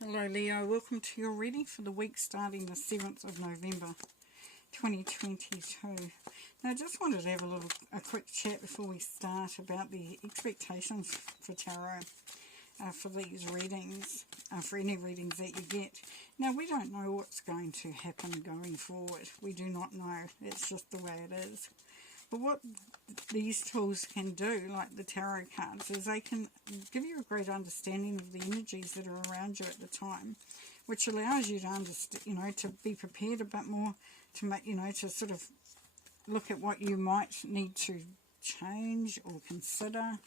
Hello Leo, welcome to your reading for the week starting the 7th of November 2022. Now I just wanted to have a quick chat before we start about the expectations for tarot for these readings, for any readings that you get. Now we don't know what's going to happen going forward. We do not know. It's just the way it is. But what these tools can do, like the tarot cards, is they can give you a great understanding of the energies that are around you at the time, which allows you to understand, to be prepared a bit more, to make, to sort of look at what you might need to change or consider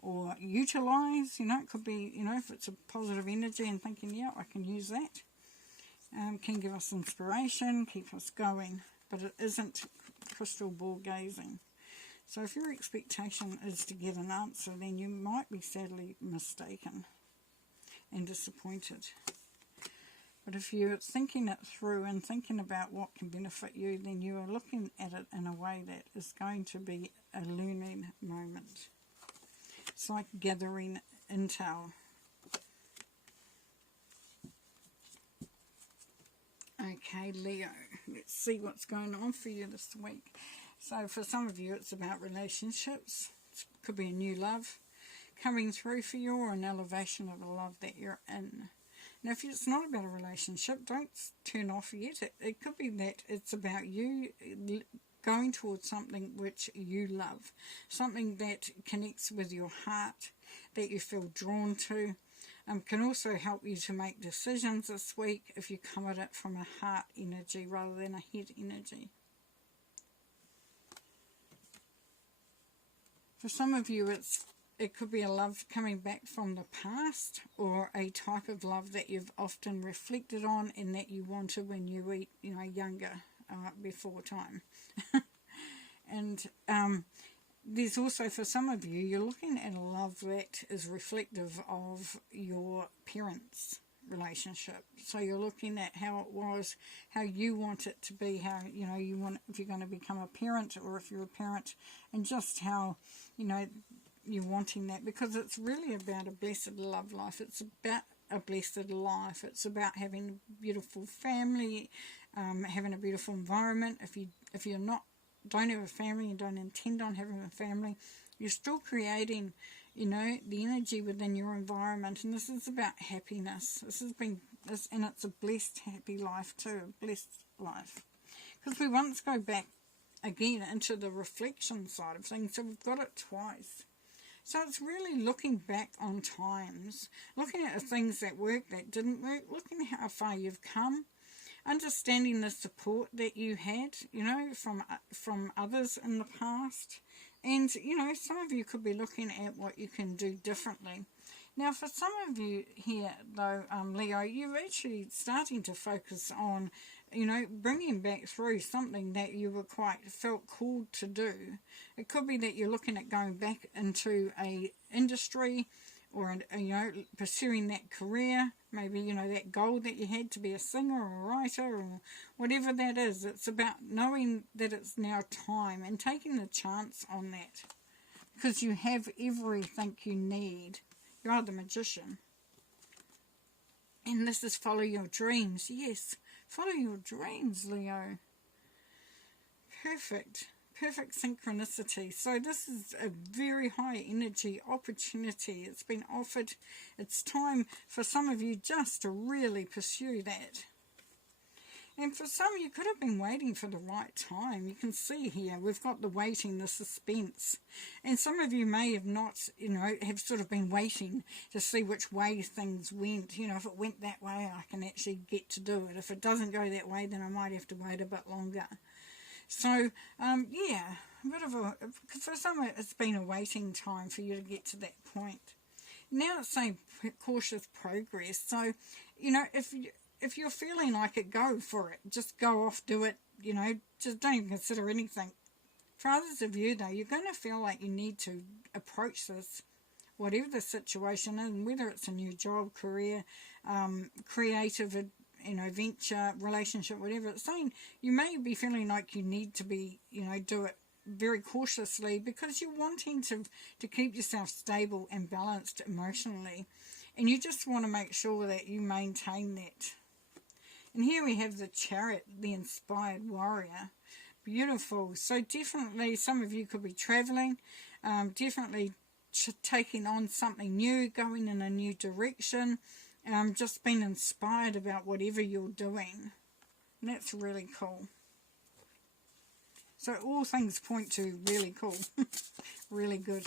or utilize. It could be, if it's a positive energy and thinking, yeah, I can use that, can give us inspiration, keep us going, but it isn't crystal ball gazing. So if your expectation is to get an answer, then you might be sadly mistaken and disappointed. But if you're thinking it through and thinking about what can benefit you, then you are looking at it in a way that is going to be a learning moment. It's like gathering intel. Okay, Leo, let's see what's going on for you this week. So for some of you, it's about relationships. It could be a new love coming through for you, or an elevation of a love that you're in. Now, if it's not about a relationship, don't turn off yet. It could be that it's about you going towards something which you love, something that connects with your heart, that you feel drawn to. Can also help you to make decisions this week if you come at it from a heart energy rather than a head energy. For some of you, it could be a love coming back from the past, or a type of love that you've often reflected on and that you wanted when you were younger, before time. And there's also, for some of you, you're looking at a love that is reflective of your parents' relationship. So you're looking at how it was, how you want it to be, how, you want, if you're going to become a parent, or if you're a parent, and just how, you're wanting that, because it's really about a blessed love life. It's about a blessed life. It's about having a beautiful family, having a beautiful environment. If you're don't have a family and don't intend on having a family, you're still creating, the energy within your environment. And this is about happiness. And it's a blessed, happy life too, a blessed life. Because we once go back again into the reflection side of things, so we've got it twice. So it's really looking back on times, looking at the things that worked, that didn't work, looking at how far you've come, understanding the support that you had, from others in the past. And, some of you could be looking at what you can do differently. Now, for some of you here, though, Leo, you're actually starting to focus on, bringing back through something that you were felt called to do. It could be that you're looking at going back into a industry, or, pursuing that career, maybe, that goal that you had to be a singer or a writer or whatever that is. It's about knowing that it's now time and taking the chance on that, because you have everything you need. You are the magician. And this is follow your dreams. Yes, follow your dreams, Leo. Perfect. Perfect synchronicity. So this is a very high energy opportunity. It's been offered. It's time for some of you just to really pursue that. And for some, you could have been waiting for the right time. You can see here, we've got the waiting, the suspense. And some of you may have not, have sort of been waiting to see which way things went. If it went that way, I can actually get to do it. If it doesn't go that way, then I might have to wait a bit longer. So, yeah, for some it's been a waiting time for you to get to that point. Now it's saying cautious progress. So, if you're feeling like it, go for it. Just go off, do it, just don't even consider anything. For others of you, though, you're going to feel like you need to approach this, whatever the situation is, whether it's a new job, career, creative venture, relationship, whatever it's saying, you may be feeling like you need to be, do it very cautiously, because you're wanting to keep yourself stable and balanced emotionally. And you just want to make sure that you maintain that. And here we have the Chariot, the inspired warrior. Beautiful. So definitely some of you could be traveling, definitely taking on something new, going in a new direction, just being inspired about whatever you're doing. And that's really cool. So all things point to really cool. Really good,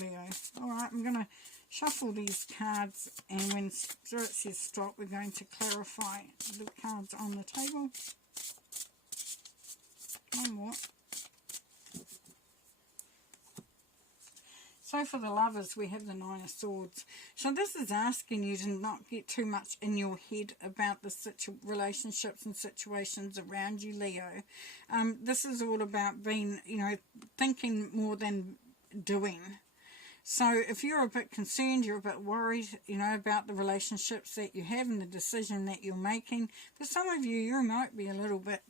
Leo. Alright, I'm going to shuffle these cards, and when Spirit says stop, we're going to clarify the cards on the table. One more. So for the lovers, we have the Nine of Swords. So this is asking you to not get too much in your head about the relationships and situations around you, Leo. This is all about being, thinking more than doing. So if you're a bit concerned, you're a bit worried, about the relationships that you have and the decision that you're making, for some of you, you might be a little bit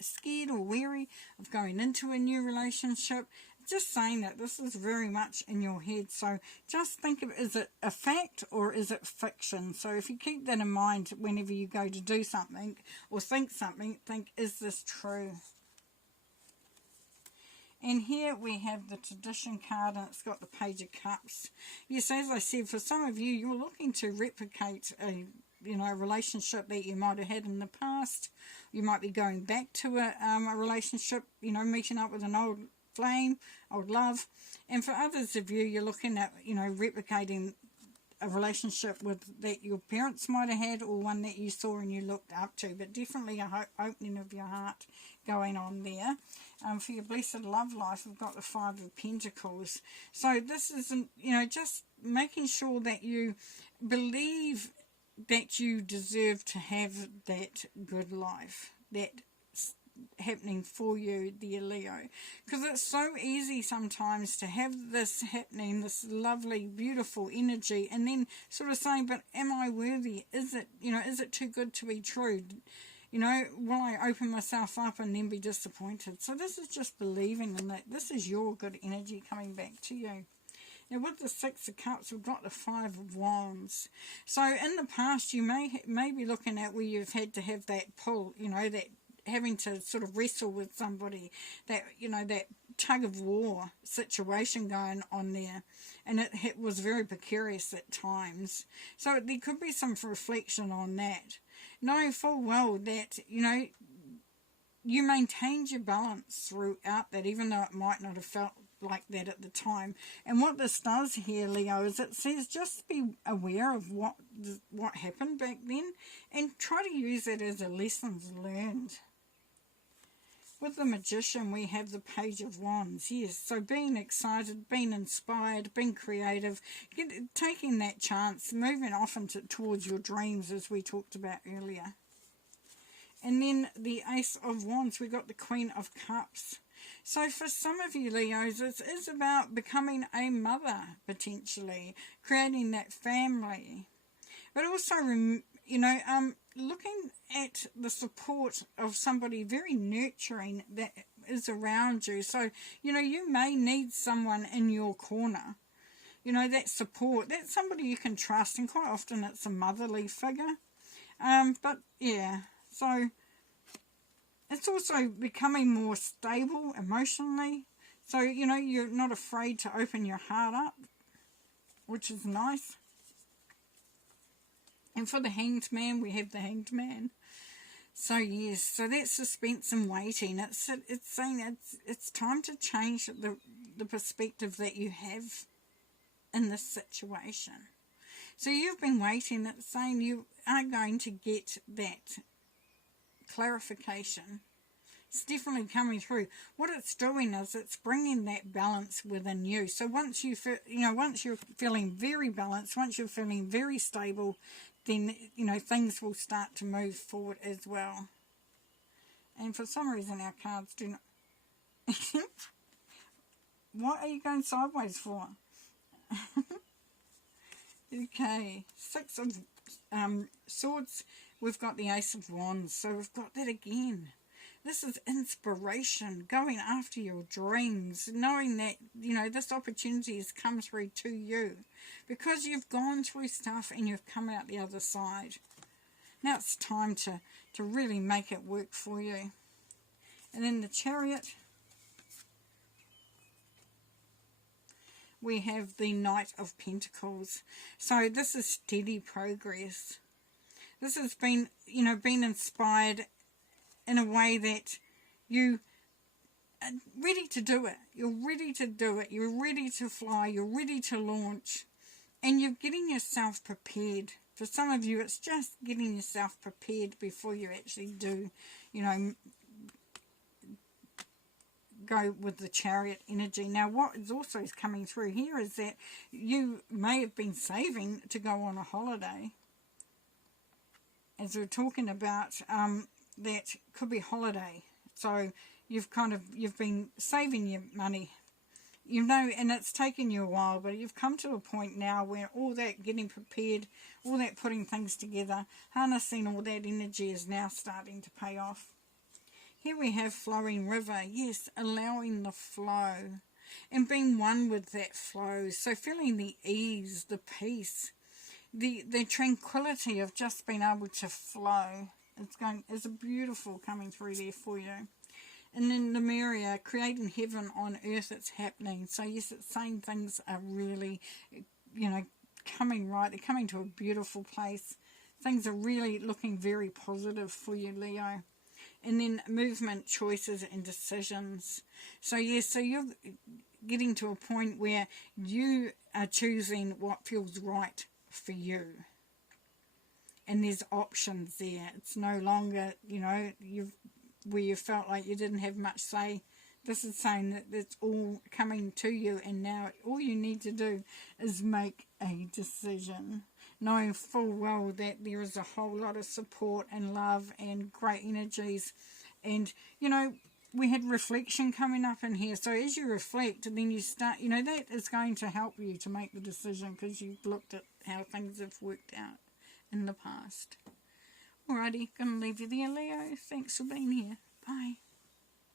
scared or wary of going into a new relationship. Just saying that this is very much in your head. So just think of, is it a fact or is it fiction? So if you keep that in mind whenever you go to do something or think something, think, is this true? And here we have the Tradition card, and it's got the Page of Cups. Yes, as I said, for some of you, you're looking to replicate a relationship that you might have had in the past. You might be going back to a relationship, meeting up with an old flame, old love. And for others of you, you're looking at, replicating a relationship that your parents might have had, or one that you saw and you looked up to. But definitely a opening of your heart going on there. For your blessed love life, we've got the Five of Pentacles. So this isn't, just making sure that you believe that you deserve to have that good life, that happening for you, dear Leo, because it's so easy sometimes to have this happening, this lovely, beautiful energy, and then sort of saying, but am I worthy? Is it, is it too good to be true? Will I open myself up and then be disappointed? So this is just believing in that this is your good energy coming back to you. Now with the Six of Cups, we've got the Five of Wands. So in the past, you may be looking at where you've had to have that pull, that having to sort of wrestle with somebody, that, that tug of war situation going on there. And it was very precarious at times. So there could be some reflection on that. Knowing full well that, you maintained your balance throughout that, even though it might not have felt like that at the time. And what this does here, Leo, is it says just be aware of what happened back then and try to use it as a lessons learned. With the Magician, we have the Page of Wands. Yes, so being excited, being inspired, being creative, taking that chance, moving off towards your dreams, as we talked about earlier. And then the Ace of Wands, we got the Queen of Cups. So for some of you, Leos, it is about becoming a mother, potentially, creating that family. But also, looking at the support of somebody very nurturing that is around you. So, you may need someone in your corner, that support, that's somebody you can trust, and quite often it's a motherly figure. But yeah, so it's also becoming more stable emotionally. So, you're not afraid to open your heart up, which is nice. And for the Hanged Man, we have the Hanged Man. So yes, so that's suspense and waiting. It's saying it's time to change the perspective that you have in this situation. So you've been waiting. It's saying you are going to get that clarification. It's definitely coming through. What it's doing is it's bringing that balance within you. So once you feel, once you're feeling very balanced, once you're feeling very stable, then, things will start to move forward as well. And for some reason, our cards do not... What are you going sideways for? Okay, Six of Swords, we've got the Ace of Wands, so we've got that again. This is inspiration, going after your dreams, knowing that, this opportunity has come through to you because you've gone through stuff and you've come out the other side. Now it's time to really make it work for you. And then the Chariot, we have the Knight of Pentacles. So this is steady progress. This has been, been inspired in a way that you are ready to do it. You're ready to do it. You're ready to fly. You're ready to launch. And you're getting yourself prepared. For some of you, it's just getting yourself prepared before you actually do, go with the Chariot energy. Now, what is also coming through here is that you may have been saving to go on a holiday. As we're talking about, that could be holiday. So you've been saving your money, and it's taken you a while, but you've come to a point now where all that getting prepared, all that putting things together, harnessing all that energy is now starting to pay off. Here we have flowing river. Yes, allowing the flow and being one with that flow. So feeling the ease, the peace, the tranquility of just being able to flow. It's a beautiful coming through there for you. And then the Lemuria, creating heaven on earth, it's happening. So yes, it's saying things are really, coming right. They're coming to a beautiful place. Things are really looking very positive for you, Leo. And then movement, choices and decisions. So yes, so you're getting to a point where you are choosing what feels right for you. And there's options there. It's no longer, where you felt like you didn't have much say. This is saying that it's all coming to you, and now all you need to do is make a decision, knowing full well that there is a whole lot of support and love and great energies. And, we had reflection coming up in here. So as you reflect, then you start, that is going to help you to make the decision because you've looked at how things have worked out in the past. Alrighty, gonna leave you there, Leo. Thanks for being here. Bye.